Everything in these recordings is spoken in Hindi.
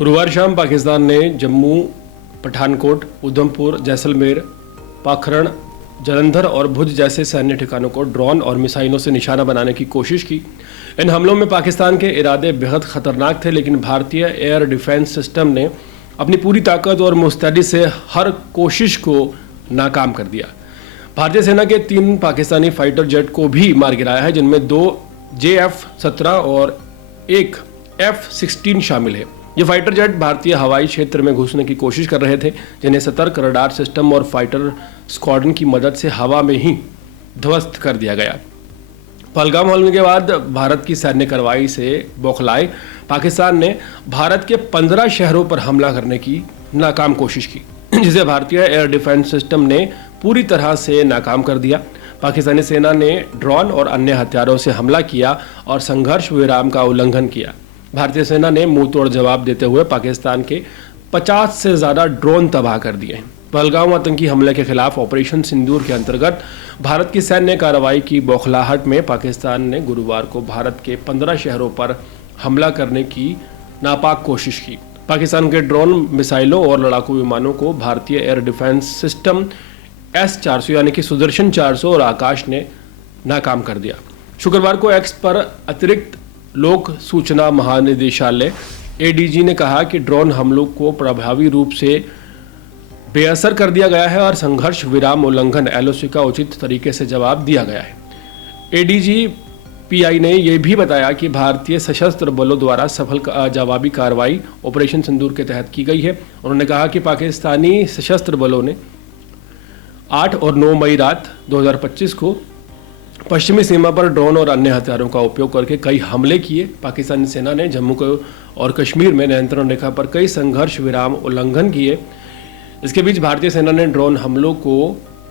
गुरुवार शाम पाकिस्तान ने जम्मू, पठानकोट, उधमपुर, जैसलमेर, पाखरण, जालंधर और भुज जैसे सैन्य ठिकानों को ड्रोन और मिसाइलों से निशाना बनाने की कोशिश की। इन हमलों में पाकिस्तान के इरादे बेहद खतरनाक थे, लेकिन भारतीय एयर डिफेंस सिस्टम ने अपनी पूरी ताकत और मुस्तैदी से हर कोशिश को नाकाम कर दिया। भारतीय सेना के 3 पाकिस्तानी फाइटर जेट को भी मार गिराया है, जिनमें 2 JF-17 और 1 F-16 शामिल है। ये फाइटर जेट भारतीय हवाई क्षेत्र में घुसने की कोशिश कर रहे थे, जिन्हें सतर्क रडार सिस्टम और फाइटर स्क्वाड्रन की मदद से हवा में ही ध्वस्त कर दिया गया। पहलगाम हमले के बाद भारत की सैन्य कार्रवाई से बौखलाए पाकिस्तान ने भारत के 15 शहरों पर हमला करने की नाकाम कोशिश की, जिसे भारतीय एयर डिफेंस सिस्टम ने पूरी तरह से नाकाम कर दिया। पाकिस्तानी सेना ने ड्रोन और अन्य हथियारों से हमला किया और संघर्ष विराम का उल्लंघन किया। भारतीय सेना ने मुंह तोड़ जवाब देते हुए पाकिस्तान के 50 से ज़्यादा ड्रोन तबाह कर दिए हैं। पहलगाम आतंकी हमले के खिलाफ ऑपरेशन सिंदूर के अंतर्गत भारत की सैन्य कार्रवाई की बौखलाहट में पाकिस्तान ने गुरुवार को भारत के 15 शहरों पर हमला करने की नापाक कोशिश की। पाकिस्तान के ड्रोन, मिसाइलों और लड़ाकू विमानों को भारतीय एयर डिफेंस सिस्टम S-400 यानी कि सुदर्शन 400 और आकाश ने नाकाम कर दिया। शुक्रवार को एक्स पर अतिरिक्त लोक सूचना महानिदेशालय ADG ने कहा कि ड्रोन हमलों को प्रभावी रूप से बेअसर कर दिया गया है और संघर्ष विराम उल्लंघन LOC का उचित तरीके से जवाब दिया गया है। ADG PI ने यह भी बताया कि भारतीय सशस्त्र बलों द्वारा सफल जवाबी कार्रवाई ऑपरेशन सिंदूर के तहत की गई है। उन्होंने कहा कि पाकिस्तानी सशस्त्र बलों ने 8 और 9 मई रात 2025 को पश्चिमी सीमा पर ड्रोन और अन्य हथियारों का उपयोग करके कई हमले किए। पाकिस्तानी सेना ने जम्मू और कश्मीर में नियंत्रण रेखा पर कई संघर्ष विराम उल्लंघन किए। इसके बीच भारतीय सेना ने ड्रोन हमलों को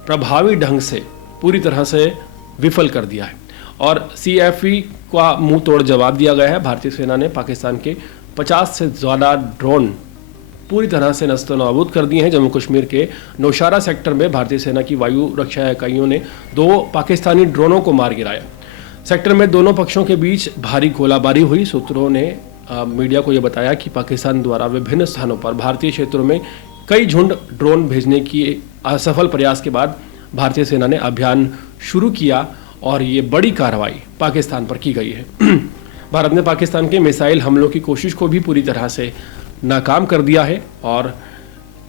प्रभावी ढंग से पूरी तरह से विफल कर दिया है और CFE का मुंह तोड़ जवाब दिया गया है। भारतीय सेना ने पाकिस्तान के 50 से ज़्यादा ड्रोन पूरी तरह से नस्तनाबूद कर दिए हैं। जम्मू कश्मीर के नौशहरा सेक्टर में भारतीय सेना की वायु रक्षा इकाइयों ने 2 पाकिस्तानी ड्रोनों को मार गिराया। सेक्टर में दोनों पक्षों के बीच भारी गोलाबारी हुई। सूत्रों ने मीडिया को यह बताया कि पाकिस्तान द्वारा विभिन्न स्थानों पर भारतीय क्षेत्रों में कई झुंड ड्रोन भेजने की असफल प्रयास के बाद भारतीय सेना ने अभियान शुरू किया और ये बड़ी कार्रवाई पाकिस्तान पर की गई है। भारत ने पाकिस्तान के मिसाइल हमलों की कोशिश को भी पूरी तरह से नाकाम कर दिया है और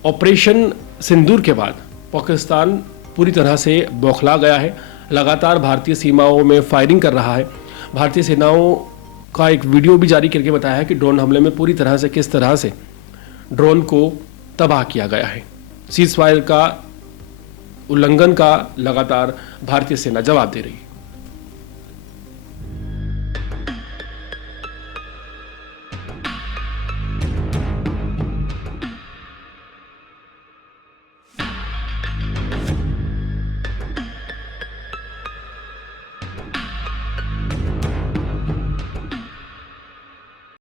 ऑपरेशन सिंदूर के बाद पाकिस्तान पूरी तरह से बौखला गया है। लगातार भारतीय सीमाओं में फायरिंग कर रहा है। भारतीय सेनाओं का एक वीडियो भी जारी करके बताया है कि ड्रोन हमले में पूरी तरह से किस तरह से ड्रोन को तबाह किया गया है। सीज फायर का उल्लंघन का लगातार भारतीय सेना जवाब दे रही है।